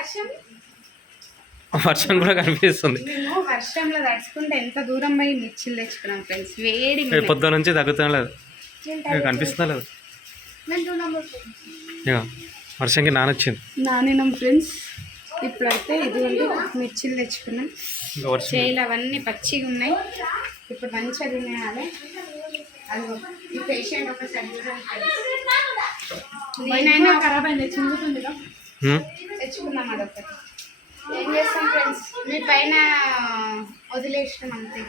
వర్షం? వర్షం కూడా కనిపిస్తుంది. మేము వర్షంలో తడుచుకుంటే ఎంత దూరం పోయి మిర్చిలు తెచ్చుకున్నాం ఫ్రెండ్స్. వేడి ఇక పొద్దున నుంచి తగ్గుతున్నా లేదు. ఇక వర్షంకి నానొచ్చింది. నానినం ఫ్రెండ్స్. ఇప్పుడైతే ఇదిగోండి మిర్చిలు తెచ్చుకున్నాం. చేయిలు అవన్నీ పచ్చిగా ఉన్నాయి. ఇప్పుడు మంచిగా తినేయాలి. అది ఈ పేషెంట్ ఒకసారి. నేనైనా ఖరాబ్ అయింది చిందుతుంది తెచ్చుకుందాం అదొకటి ఏం చేస్తాం ఫ్రెండ్స్? మీ పైన వదిలేసినాం అంతే.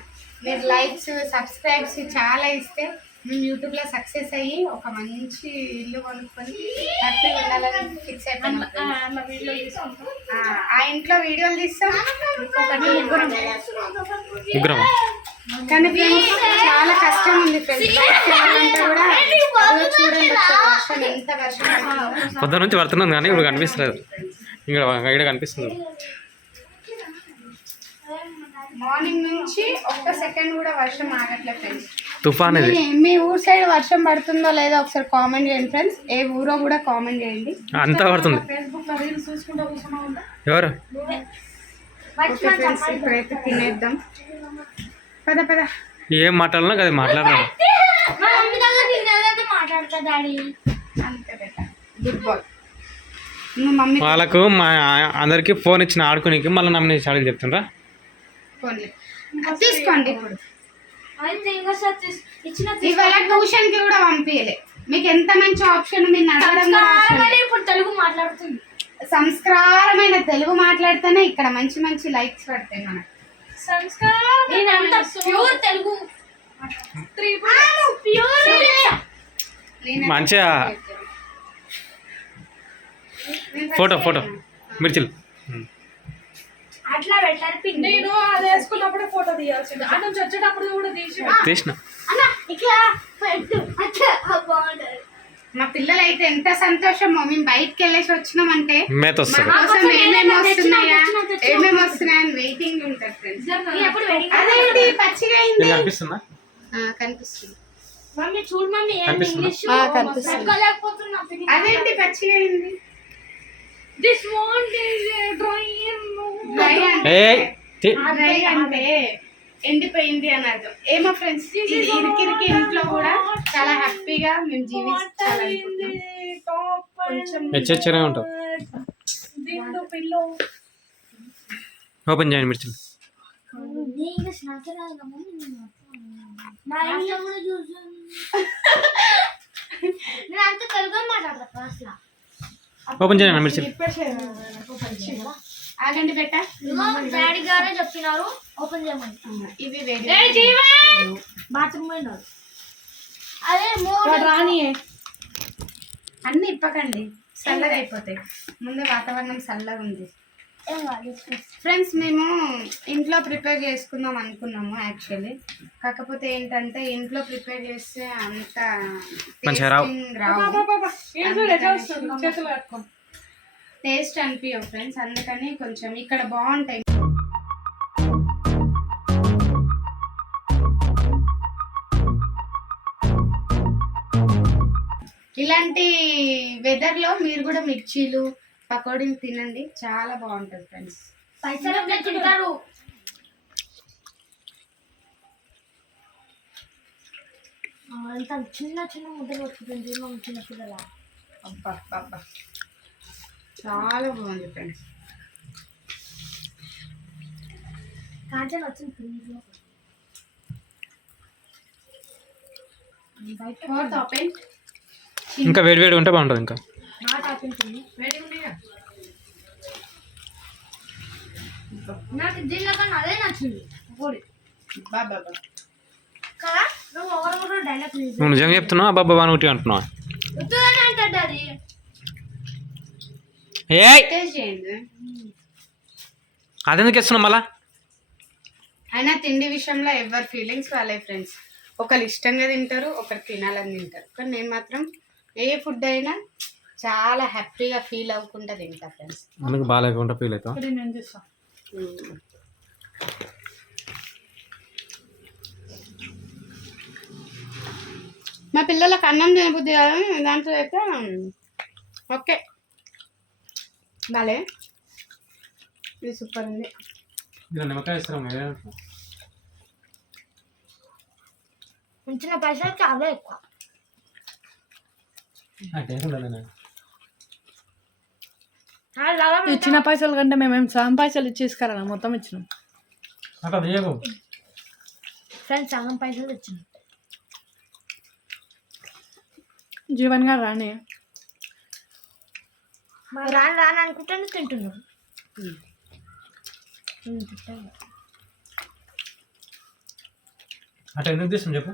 మీరు లైక్స్ సబ్స్క్రైబ్స్ చాలా ఇస్తే మేము యూట్యూబ్లో సక్సెస్ అయ్యి ఒక మంచి ఇల్లు కొనుక్కొని హ్యాపీగా ఉండాలని ఫిక్స్ అయిపోయినాం. ఆ, ఆ ఇంట్లో వీడియోలు తీస్తాం. ఇంకొకటి ముగ్గురం కానీ ఫ్రెండ్స్ చాలా కష్టం ఉంది ఫ్రెండ్స్. బయటకు వెళ్ళాలంటే కూడా అదిగో చూడండి ఒకసారి వర్షం ఎంత వర్షం పడుతుందో. పొద్దున నుంచి పడుతున్నాం కానీ ఇప్పుడు కనిపిస్తలేదు. ఇక్కడ ఇక్కడ కనిపిస్తుంది. మార్నింగ్ నుంచి ఒక్క సెకండ్ కూడా వర్షం ఆగట్లేదు ఫ్రెండ్స్. తుఫాన్ ఇది. మీ- ఊరు సైడ్ వర్షం పడుతుందో లేదో ఒకసారి కామెంట్ చేయండి ఫ్రెండ్స్. ఏ ఊరో కూడా కామెంట్ చేయండి. అంతా పడుతుంది. ఎవరు? ఇప్పుడైతే తినేద్దాం. పద పద. ఏం బాయ్. నువ్వు మమ్మీ వాళ్ళకు మా అందరికి ఫోన్ ఇచ్చిన ఆడుకునేకి మళ్ళీ నమ్మిన చాడీలు చెప్తుండ్రా. తీసుకోండి. ఇవాళ ట్యూషన్కి కూడా పంపించలే మీకు ఎంత మంచి ఆప్షన్ మీరు ఇప్పుడు తెలుగు మాట్లాడుతుంది. సంస్కారమైన తెలుగు మాట్లాడితేనే ఇక్కడ మంచి మంచి లైక్స్ పడతాయి మనకు. నేనంతా ప్యూర్ తెలుగు. మంచిగా. నేను ఫోటో ఫోటో. మిర్చిలు అట్లా పెట్టారు పిండి నేను అది వేసుకున్నప్పుడు ఫోటో తీయాల్సింది. ఆ నుంచి వచ్చేటప్పుడు కూడా తీసి తీసిన. అన్న ఇట్లా పెట్టు. అట్లా బాగుంటది. మా పిల్లలు అయితే ఎంత సంతోషమో. మేము బయటకు వెళ్ళేసి వచ్చినామంటే ఏమేమి వస్తున్నాయని వెయిటింగ్ ఉంటారు ఫ్రెండ్స్ అదేంటి పచ్చిగా అయింది. కనిపిస్తుందా ఆ, కనిపిస్తుంది. మమ్మీ చూడు మమ్మీ? ఇంగ్లీష్ ఆ, కనిపిస్తుంది. పెట్టుకోలేకపోతున్నా అదేంటి పచ్చిగా అయింది. This want is drawing dry అంటే ఎండిపోయింది అని అర్థం. ఏమో ఫ్రెండ్స్ ఇది ఇరికిరికి ఇంట్లో కూడా చాలా హ్యాపీగా మేము జీవించాలనుకుంటున్నాం. ఉంటాం. ఓపెన్ చేయండి మిర్చిలు ఇంగ్లీష్ నాకే రాదు మమ్మీ మా ఇంట్లో కూడా చూసాను నేను అంత తెలుగు మాట్లాడతా క్లాస్లో ఓపెన్ చేయండి. మిర్చిలు ఆగండి బెట్ట డాడీ గారే చెప్పినారు. ఓపెన్ చేయమని. ఇవి వేడి బాత్రూమ్ పోయినారు. అదే మూడు రాని అన్ని ఇప్పకండి. చల్లగా అయిపోతాయి. ముందు వాతావరణం చల్లగా ఉంది. ఫ్రెండ్స్ మేము ఇంట్లో ప్రిపేర్ చేసుకుందాం అనుకున్నాము యాక్చువల్లీ కాకపోతే ఏంటంటే ఇంట్లో ప్రిపేర్ చేస్తే అంత రావు. టేస్ట్ అనిపించవు ఫ్రెండ్స్. అందుకని కొంచెం ఇక్కడ బాగుంటాయి. ఇలాంటి వెదర్లో మీరు కూడా మిర్చీలు పకోడీలు తినండి. చాలా బాగుంటుంది ఫ్రెండ్స్. పైసలు అంత చిన్న చిన్న ముద్దలు వస్తుంది మా చిన్న పిల్లల? అబ్బా అబ్బా చాలా బాగుంది ఫ్రెండ్స్. కాంచన్ వచ్చింది ఇంకా వేడి వేడి ఉంటే బాగుంటుంది ఇంకా. నాకు దీనిలో అదే నచ్చింది. బాబా నువ్వు నిజంగా చెప్తున్నావు? అబ్బాబ్బా బాగా ఒకటి అంటున్నావు? ఏ అదెందుకు ఇస్తున్నావు మళ్ళా? అయినా తిండి విషయంలో ఎవరి ఫీలింగ్స్ వాళ్ళే ఫ్రెండ్స్ ఒకరు ఇష్టంగా తింటారు ఒకరు తినాలని తింటారు. కానీ నేను మాత్రం ఏ ఫుడ్ అయినా చాలా హ్యాపీగా ఫీల్ అవ్వకుండా తింటా ఫ్రెండ్స్ బాగాలేకుండా ఫీల్ నేను చేస్తాను మా పిల్లలకు అన్నం తినబుద్ధి కాదు దాంట్లో అయితే ఓకే. భలే ఇది సూపర్ ఉంది ఇలా నిమ్మకాయ ఇస్తాం ఉంచిన పైసలు చాలా ఎక్కువ ఇచ్చిన పైసలు కంటే మేమేం సగం పైసలు ఇచ్చేసుకురా మొత్తం ఇచ్చినాం ఫ్రెండ్స్ సగం పైసలు వచ్చినాయి జీవన్ గారు రాని రాను రాను అనుకుంటేనే తింటున్నాం. అట్లా ఎందుకు తీస్తాం చెప్పు.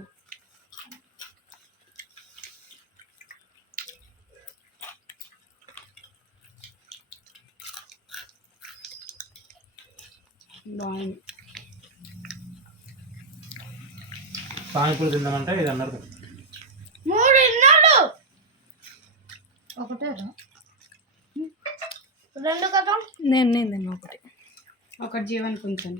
బాగుంది. పానీపూరి తిందామంటే ఇది అన్నారు మూడు ఇన్నాడు. ఒకటే రెండు కదా? నేను నేను తిన్నా ఒకటి. ఒకటి జీవన్ కొంచెం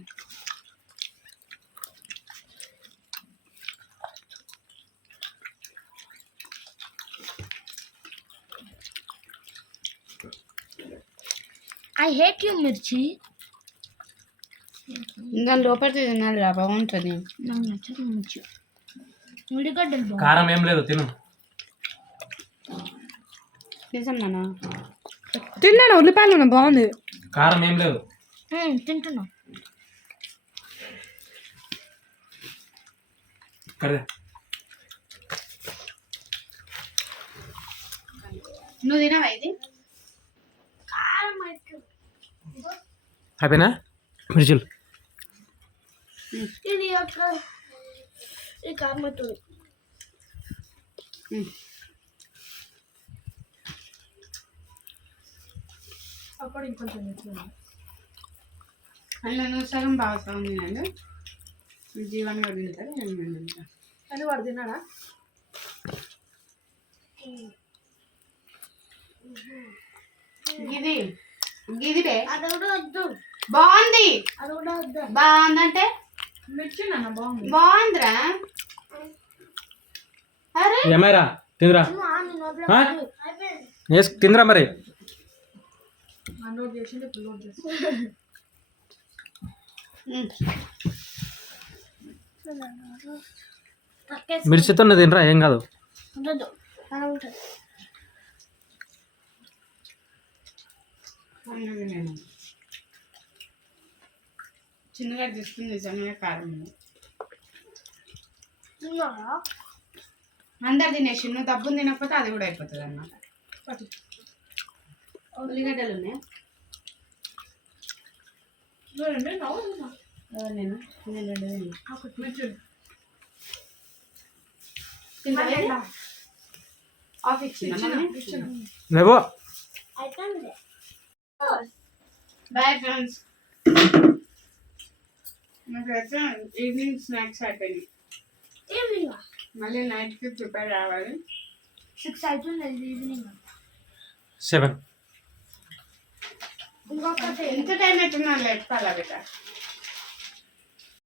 ఐ హేట్ యూ మిర్చి. దాని లోపలికి తినాలి రా బాగుంటుంది. నాకు నచ్చదు మిర్చి. ఉల్లిగడ్డలు బాగుంది కారం ఏం లేదు తిను. నిజంగానా తిన్నాను ఉల్లిపాయలు ఉన్నాయి, బాగుంది కారం ఏం లేదు తింటున్నా కదే నువ్వు తినవా ఇది హ్యాపీనా మిర్చిలు ఇది ఒక అప్పుడు ఇంకొంచెం. అందులో నువ్వు సగం బాగా సగం తినండి జీవన్ కూడా తింటారు నేను కూడా తింటా అని వాడు తిన్నాడా? ఇది ఇది బే అది కూడా వద్దు. బాగుంది. అది కూడా వద్దు. బాగుందంటే? మిర్చి నాన్న బాగుంది. బాగుందిరా. అరే. ఏమైరా? తిందిరా తిందిరా మరి? అన్లోడ్ చేసింది ఇప్పుడు లోడ్ చేసి మిర్చితో తినరా ఏం కాదు? చిన్నగా తీసుకుని నిజంగా కారం. అందరు తినేసి నువ్వు డబ్బులు తినకపోతే అది కూడా అయిపోతుంది అన్నమాట ఉల్లిగడ్డలు ఉన్నాయి? నేను? ఆఫ్? లేవో. అయిపోయింది బాయ్ ఫ్రెండ్స్ నాకైతే ఈవినింగ్ స్నాక్స్ అయిపోయినాయి. ఈవినింగ్ మళ్ళీ నైట్కి ప్రిపేర్ రావాలి సిక్స్ అవుతుంది ఈవినింగ్ సెవెన్ ఇంకొకటి ఎంత టైం అవుతుందో చెప్పాలా బిడ్డ.